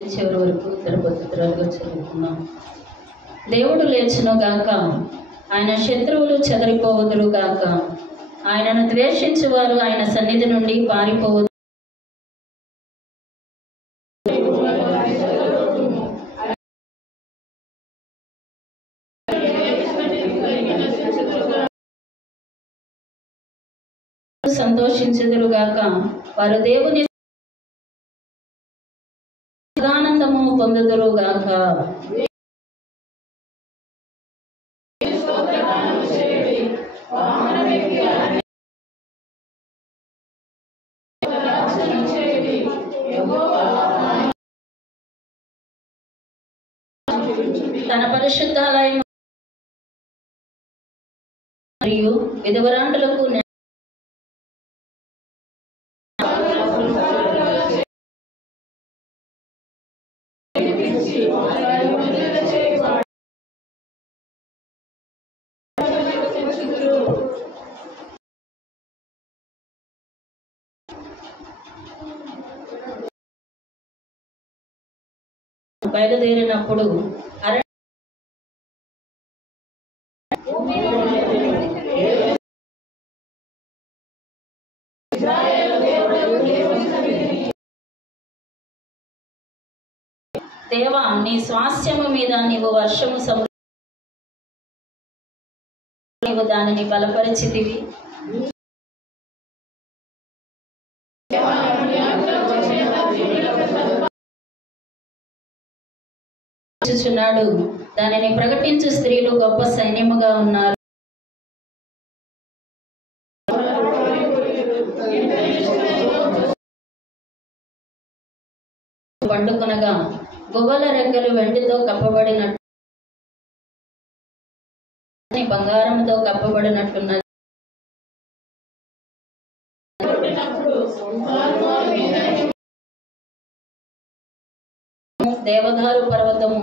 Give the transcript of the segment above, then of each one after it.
చివరి వరకు తరబతురాలుగా చదువుకున్నాం. దేవుడు లేచును గాక, ఆయన శత్రువులు చెదరిపోవదురు గాక, ఆయనను ద్వేషించువారు ఆయన సన్నిధి నుండి పారిపోవదు. సంతోషించెదరుగాక, వారు దేవుని ఆనందము పొందుదురుగాక. తన పరిశుద్ధాలయం మరియు విధవరాండులకు బయలుదేరినప్పుడు దేవా, నీ స్వాస్థ్యము మీద నీవు వర్షము నీవు దానిని బలపరిచితివి. దానిని ప్రకటించు స్త్రీలు గొప్ప సైన్యముగా ఉన్నారు. పండుకొనగా గువ్వల రెక్కలు వెండితో కప్పబడినట్టు, బంగారంతో కప్పబడినట్టున్నది. దేవదారు పర్వతము,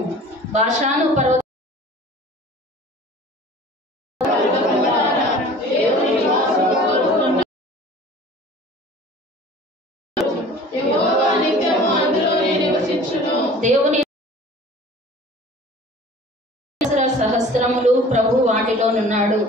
బాషాను పర్వతం, దేవుని సహస్రములు ప్రభు వాటిలోనున్నాడు.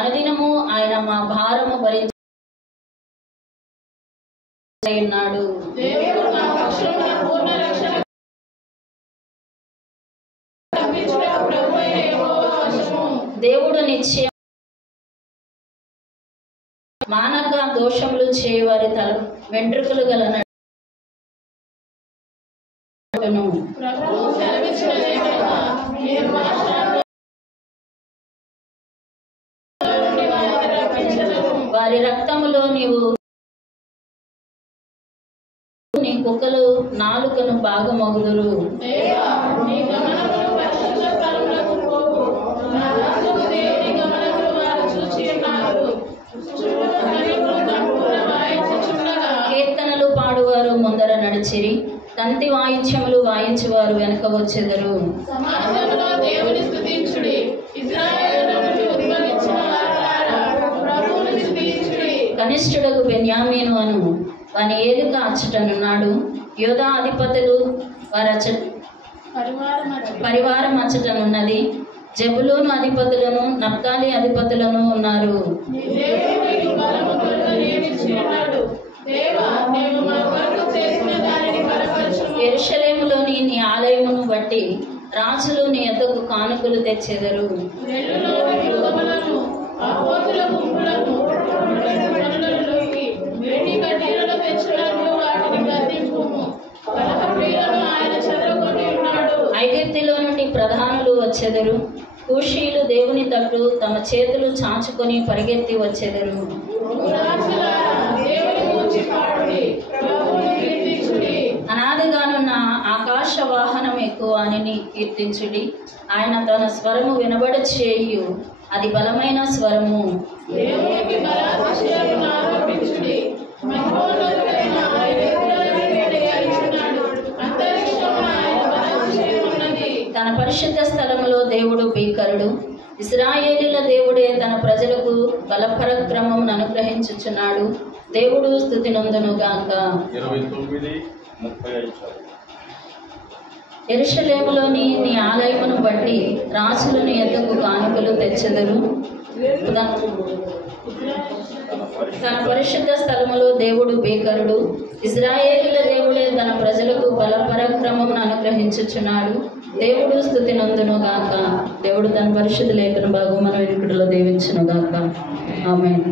అనుదినము ఆయన మా భారము భరించున్నాడు. దేవుడు నిశ్చయం మానవ దోషములు చేయవారి తల వెంట్రుకలు గల వారి రక్తములో నీవు నీ కుక్కలు నాలుకను బాగా మొగుదురు. కీర్తనలు పాడువారు ముందర నడిచిరి, తంతి వాయిద్యములు వాయించువారు వెనక వచ్చెదరు. కనిష్ఠుడకు బెన్యామీను అను వాని ఏలుక అచ్చటనున్నాడు. యోధా అధిపతులు వారి పరివారం అచ్చటనున్నది. జబులూను అధిపతులను, నప్తాలి అధిపతులను ఉన్నారు. యెరూషలేములోని నీ ఆలయమును బట్టి రాజులు నీ యొద్దకు కానుకలు తెచ్చెదరు. ఐగుప్తులో నుండి ప్రధానులు వచ్చెదరు. కూషీలు దేవుని తట్టు తమ చేతులు చాచుకొని పరిగెత్తి వచ్చెదరు. అనాదిగానున్న ఆకాశ వాహనం ఎక్కువ అని కీర్తించుడి. ఆయన తన స్వరము వినబడి చేయు, అది బలమైన స్వరము. దేవునికి దేవుడు భీకరుడు. ఇశ్రాయేలీల దేవుడే తన ప్రజలకు బలపరాక్రమమును అనుగ్రహించుచున్నాడు. దేవుడు స్తుతి నందునుగాక. యెరూషలేములోని నీ ఆలయమును బట్టి రాజులు నీ యొద్దకు కానుకలు తెచ్చెదరు. తన పరిశుద్ధ స్థలములో దేవుడు భీకరుడు. ఇశ్రాయేలీల దేవుడే తన ప్రజలకు బలపరాక్రమమును అనుగ్రహించుచున్నాడు. దేవుడు స్తుతి నందునుగాక. దేవుడు తన పరిశుద్ధ లేఖన భాగం మన వెనుకటిలో దీవించునుగాక. ఆమేన్.